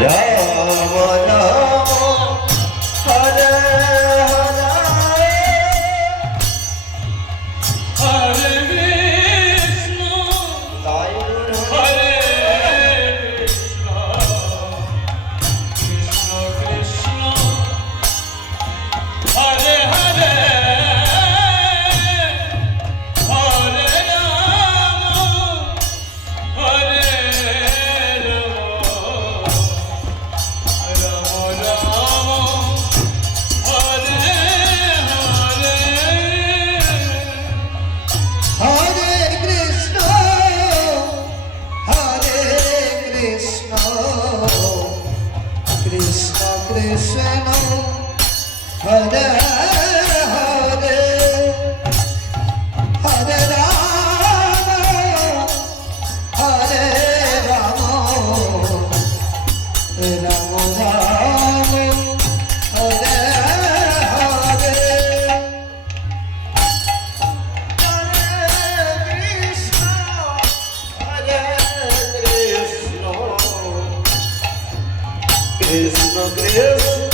রাম রাম হরে হরে কৃষ্ণ তাই গুরু হরে কৃষ্ণ কৃষ্ণ কৃষ্ণ হরে হরে হরে রাম হরে রাম রাম হরে হরে হরে কৃষ্ণ হরে কৃষ্ণ কৃষ্ণ কৃষ্ণ হরে হরে হরে রাম হরে Ram Ram Ram Hare Hare Krishna Krishna